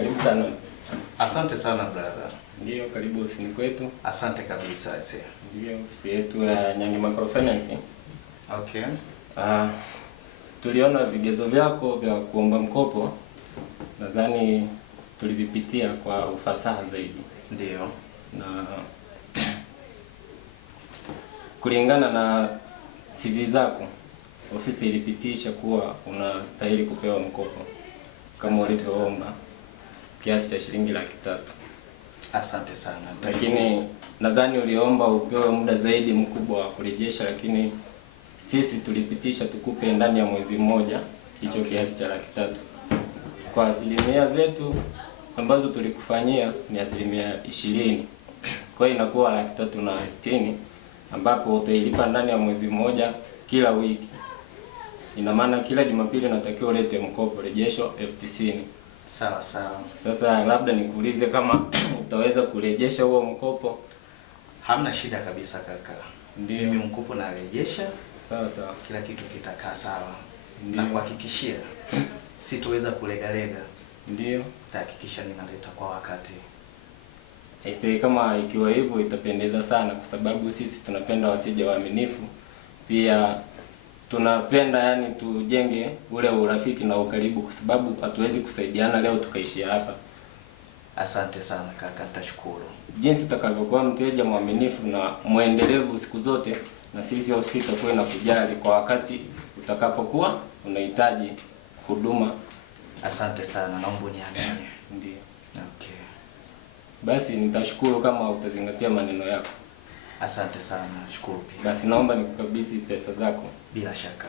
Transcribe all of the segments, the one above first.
Karibu sana. Asante sana brother. Ndio, karibu ofisini kwetu. Asante kabisa ese. Ndio, ofisi yetu ya Nyange Microfinance. Okay. Tuliona vigezo vyako vya kuomba mkopo. Nadhani tulivipitia kwa ufasaha zaidi. Ndio. Na kulingana na CV zako, ofisi ilipitisha kuwa unastahili kupewa mkopo kama ulivyoomba kiasi cha shilingi 300,000. Asante sana. Lakini nadhani uliomba upewe muda zaidi mkubwa wa kurejesha, lakini sisi tulipitisha tukupe ndani ya mwezi mmoja hicho kiasi cha 300,000. Kwa asilimia zetu ambazo tulikufanyia ni 20%. Kwa hiyo inakuwa 360,000 ambapo utailipa ndani ya mwezi mmoja kila wiki. Ina maana kila Jumapili unatakiwa ulete mkopo rejesho 90,000. Sawa sawa. Sasa labda nikuulize kama utaweza kurejesha huo mkopo? Hamna shida kabisa kaka. Ndio. Mimi mkopo narejesha. Sawa sawa. Kila kitu kitakaa sawa. Ndio. Na kuhakikishia sitoweza kulegalega. Ndio. Tahakikisha ninaleta kwa wakati. Aisee, kama ikiwa hivyo itapendeza sana, kwa sababu sisi tunapenda wateja waaminifu. Pia tunapenda yani tujenge ule urafiki na ukaribu, kwa sababu hatuwezi kusaidiana leo tukaishia hapa. Asante sana kaka, nitashukuru. Jinsi utakavyokuwa mteja mwaminifu na muendelevu siku zote, na sisi ofisi tutakuwa na kujali kwa wakati utakapokuwa unahitaji huduma. Asante sana, naomba uniamini. Ndio. Okay. Basi nitashukuru kama utazingatia maneno yako. Asante sana, shukuru pia. Basi naomba nikukabidhi pesa zako. Bila shaka.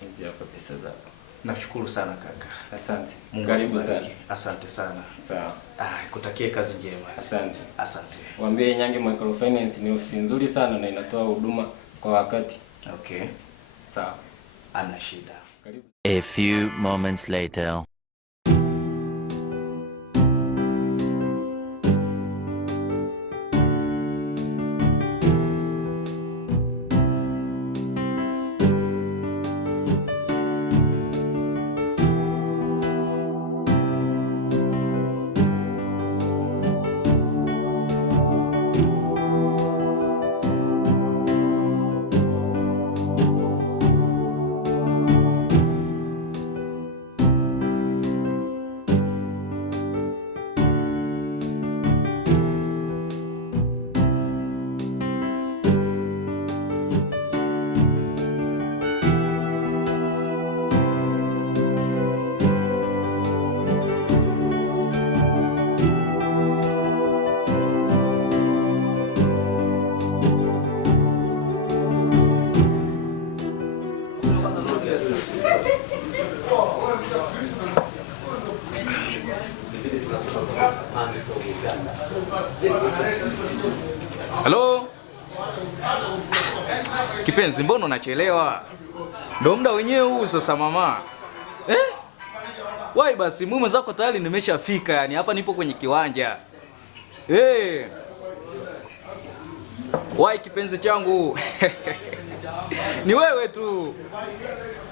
Hizi hapa pesa zako. Nashukuru sana kaka. Asante. Mungu Karibu akubariki. sana. Asante sana. Sawa. Kutakie kazi njema. Asante. Asante. Waambie Nyange Microfinance ni ofisi nzuri sana na inatoa huduma kwa wakati. Okay. Sawa. Ana shida. Karibu. A few moments later. Hello? Kipenzi, mbona unachelewa? Ndio muda wenyewe huu sasa mama. Wai basi mume zako tayari nimeshafika, yani hapa nipo kwenye kiwanja. Wai kipenzi changu. Ni wewe tu.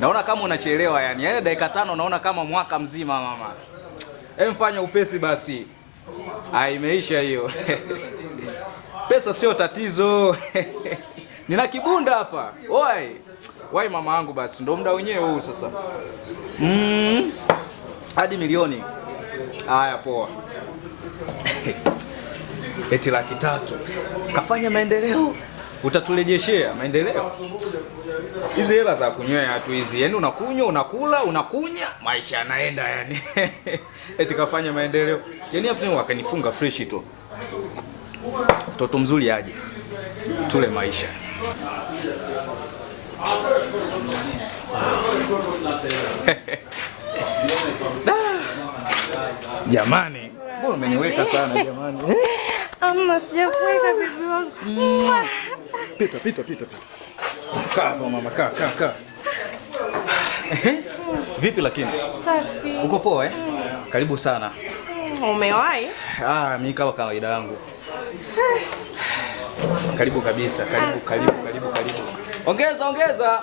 Naona kama unachelewa yani. Yaani dakika 5 naona kama mwaka mzima mama. Mfanya upesi basi. Imeisha hiyo. Pesa sio tatizo. Nina kibunda hapa. Wai mama yangu basi ndio muda wenyewe huu sasa. Hadi milioni. Haya poa. Eti 300,000. Kafanya maendeleo. Utaturejeshea maendeleo. Hizi hela za kunywea tu hizi. Yaani unakunywa, unakula, unakunya, maisha yanaenda yani. Eti kafanya maendeleo. Yaani hapo ni wakanifunga fresh tu. Mtoto mzuri aje. Tule maisha. Jamani, mbona umeniweka sana jamani? Amma sijakuweka bibi wangu. Pita. Kaa mama, kaa. Vipi lakini? Safi. Uko poa eh? Karibu sana. Umewahi? Mimi kama kawaida yangu. Karibu kabisa, karibu. Ongeza.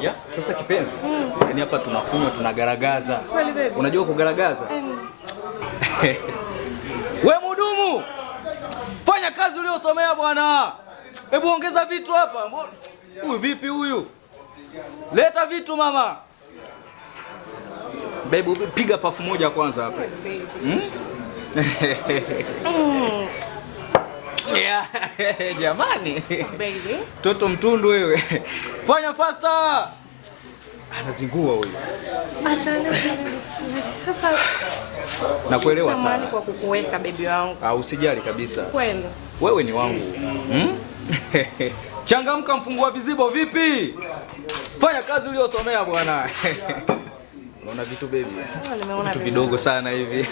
Ya, sasa kipenzi. Yaani hapa tunakunywa tunagaragaza. Kweli baby. Unajua kugaragaza? We mhudumu! Fanya kazi uliosomea bwana. Hebu ongeza vitu hapa. Huyu vipi huyu? Leta vitu mama. Baby, piga pafu moja kwanza hapa. Yeah. Jamani. Baby. Toto mtundu wewe. Fanya faster. Anazingua huyu. Sasa nakuelewa sana. Samahani kwa kukuweka baby wangu. Usijali kabisa. Kweli. Wewe ni wangu. Changamka mfungua vizibo vipi? Fanya kazi uliosomea bwana. Unaona vitu baby? Nimeona vitu vidogo sana hivi.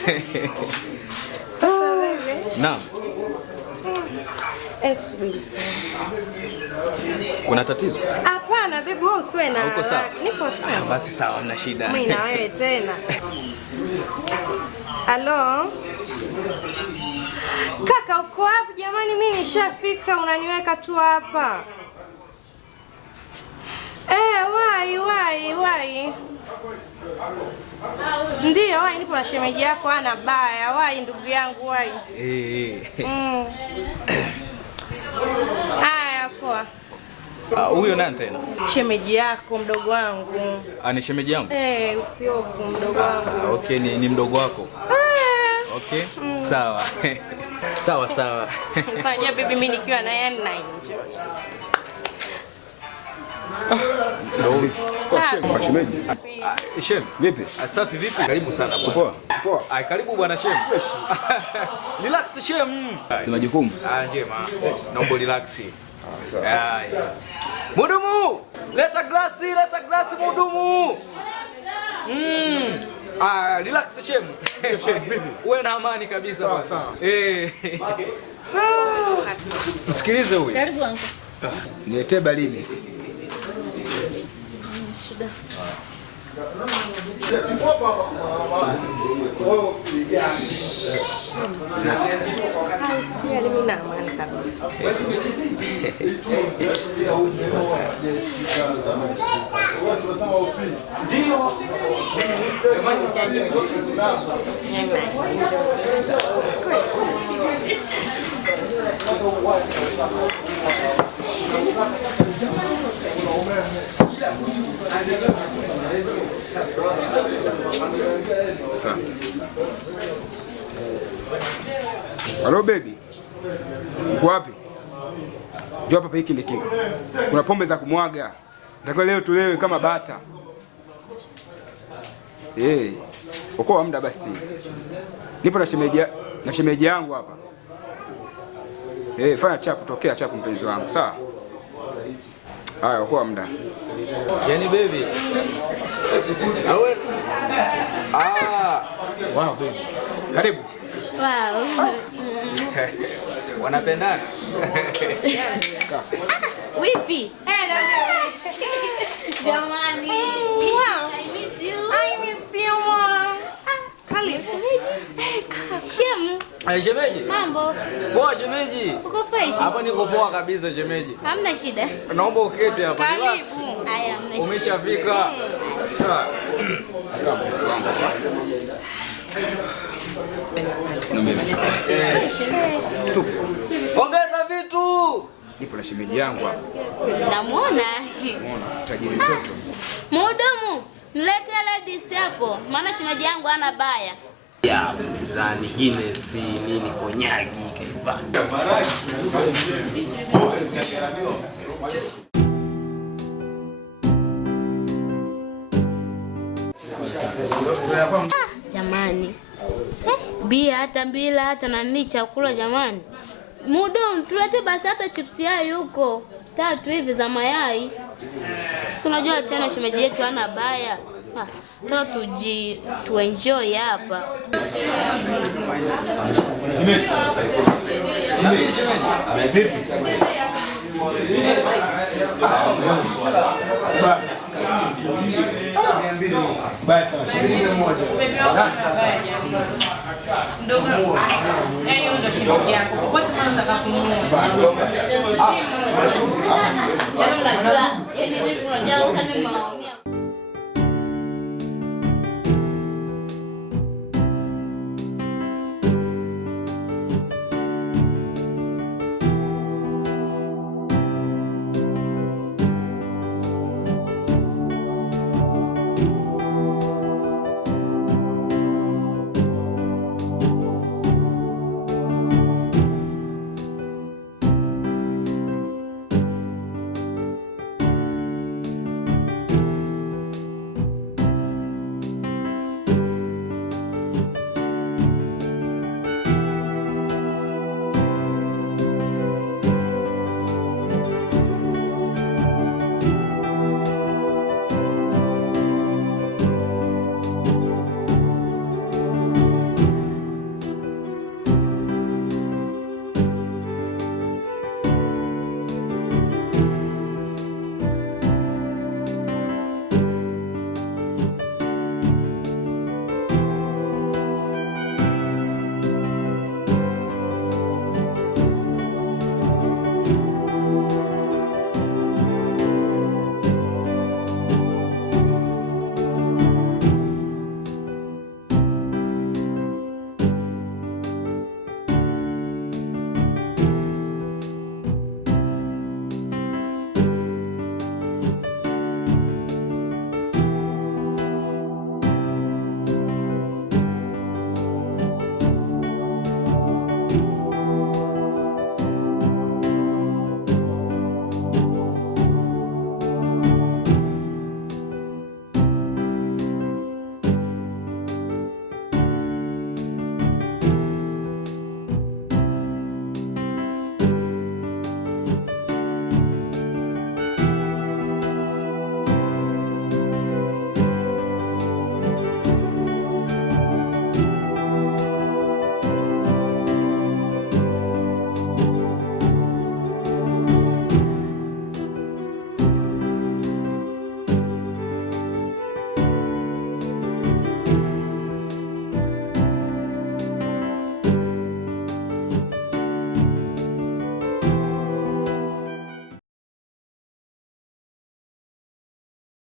Sasa baby. Naam. Kuna tatizo? Hapana baby, wewe usiwe na. Uko sawa? Niko sawa. Basi sawa, mna shida. Mimi na wewe tena. Halo? Kaka uko wapi jamani? Mimi nishafika, unaniweka tu hapa. Wai. Ndio, wai nipo na shemeji yako ana baya. Wai ndugu yangu, wai. Haya poa. Huyo nani tena? Shemeji yako mdogo wangu. Ni shemeji yangu? Usiofu mdogo wangu. Okay, ni mdogo wako. Okay, sawa. Sawa. Mfanyia bibi mimi nikiwa na yeye na enjoy. Kwa shemeji. Shem, Vipi? Safi vipi? Karibu sana bwana. Poa. Karibu bwana Shem. Relax Shem. Sina jukumu. Njema. Naomba relax. Mhudumu, leta glasi mhudumu. Relax Shem. Uwe na amani kabisa bwana. Sawa. Msikilize huyu. Karibu wangu. Niletee baridi. Shida. Sikia mimi na amani kabisa. Hello baby. Uko wapi? Njoo hapa hiki ndiki. Kuna pombe za kumwaga. Nataka leo tulewe kama bata. Uko muda basi. Nipo na shemeji yangu hapa. Fanya tokea chapu mpenzi wangu, sawa? Haya, uko muda. Yaani baby. Wow baby. Karibu. Wow. Wanapendana? Wifi. Jamani. Wow. I miss you. I miss you mom. Karibu. Shem. Shemeji. Mambo. Poa shemeji. Uko fresh? Hapa niko poa kabisa shemeji. Hamna shida. Naomba uketi hapa. Relax. Karibu. Haya, hamna shida. Umeshafika. Ongeza vitu. Nipo na shemeji yangu hapa. Namuona. Unaona tajiri mtoto. Mhudumu, niletee ladies hapo. Maana shemeji yangu hana baya. Ya mzani Guinness nini konyagi kaivana. Jamani. Bia hata mbila hata nani chakula jamani. Mhudumu, tulete basi hata chips yai huko. 3 hivi za mayai. Si unajua tena shemeji yetu hana baya. Toa tuenjoy hapa. Sawa. Baya sana. Ndogo. Yaani ndio shilingi yako. Popote mwanzo utakaponunua. Yaani unajua, yaani hivi unajua kama maoni.